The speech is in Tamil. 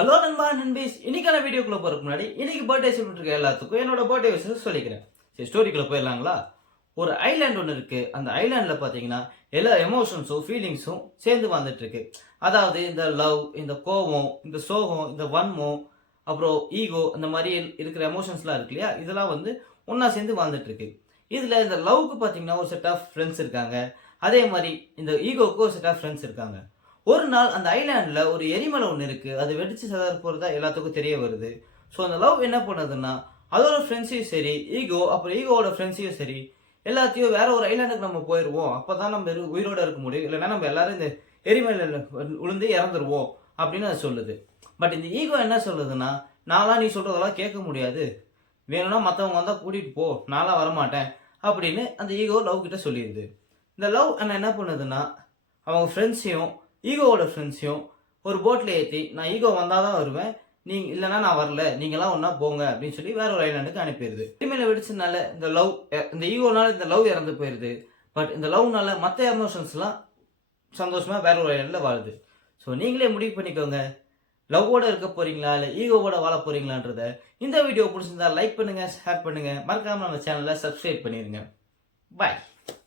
ஹலோ நண்பா நண்பீஸ், இன்னைக்கான வீடியோக்குள்ள போறதுக்கு முன்னாடி இன்னைக்கு பர்த்டே செலிப்ரேட் இருக்க எல்லாத்துக்கும் என்னோட பர்த்டே விஷயம் சொல்லிக்கிறேன். சரி, ஸ்டோரிக்குள்ள போயிடலாங்களா? ஒரு ஐலாண்ட் ஒன்று இருக்கு. அந்த ஐலாண்ட்ல பாத்தீங்கன்னா எல்லா எமோஷன்ஸும் ஃபீலிங்ஸும் சேர்ந்து வந்துட்டு இருக்கு. அதாவது இந்த லவ், இந்த கோபம், இந்த சோகம், இந்த வன்மம், அப்புறம் ஈகோ, இந்த மாதிரி இருக்கிற எமோஷன்ஸ்லாம் இருக்கு இல்லையா, இதெல்லாம் வந்து ஒன்னா சேர்ந்து வாழ்ந்துட்டு இருக்கு. இதுல இந்த லவ்க்கு பாத்தீங்கன்னா ஒரு செட் ஆஃப் ஃப்ரெண்ட்ஸ் இருக்காங்க. அதே மாதிரி இந்த ஈகோக்கு ஒரு செட் ஆஃப் ஃப்ரெண்ட்ஸ் இருக்காங்க. ஒரு நாள் அந்த ஐலாண்ட்ல ஒரு எரிமலை ஒன்று இருக்கு. அது வெடிச்சு சிதற போறதா எல்லாத்துக்கும் தெரிய வருது. ஸோ அந்த லவ் என்ன பண்ணுதுன்னா, அதோட ஃப்ரெண்ட்ஸையும் சரி, அப்புறம் ஈகோவோட ஃப்ரெண்ட்ஸையும் சரி, எல்லாத்தையும் வேற ஒரு ஐலாண்டுக்கு நம்ம போயிடுவோம். அப்பதான் நம்ம உயிரோட இருக்க முடியும். இல்லைன்னா நம்ம எல்லாரும் இந்த எரிமலையில விழுந்து இறந்துருவோம் அப்படின்னு அது சொல்லுது. பட் இந்த ஈகோ என்ன சொல்லுதுன்னா, நான்லாம் நீ சொல்றதெல்லாம் கேட்க முடியாது. வேணும்னா மற்றவங்க வந்தா கூட்டிட்டு போ, நான்லாம் வரமாட்டேன் அப்படின்னு அந்த ஈகோ லவ் கிட்ட சொல்லிடுது. இந்த லவ் என்ன பண்ணுதுன்னா, அவங்க ஃப்ரெண்ட்ஸையும் ஈகோவோட ஃப்ரெண்ட்ஸையும் ஒரு போட்டில் ஏற்றி, நான் ஈகோ வந்தால் தான் வருவேன், நீங்கள் இல்லைனா நான் வரல, நீங்களாம் ஒன்றா போங்க அப்படின்னு சொல்லி வேற ஒரு ஐலாண்டுக்கு அனுப்பிடுது. இனிமேல வெடிச்சதுனால இந்த ஈகோனால இந்த லவ் இறந்து போயிடுது. பட் இந்த லவ்னால மற்ற எமோஷன்ஸ்லாம் சந்தோஷமா வேற ஒரு ஐலாண்டில் வாழுது. ஸோ நீங்களே முடிவு பண்ணிக்கோங்க, லவ்வோட இருக்க போறீங்களா இல்லை ஈகோவோட வாழ போறீங்களான்றத. இந்த வீடியோ பிடிச்சிருந்தா லைக் பண்ணுங்க, ஷேர் பண்ணுங்க, மறக்காம நம்ம சேனலை சப்ஸ்கிரைப் பண்ணிடுங்க. பாய்.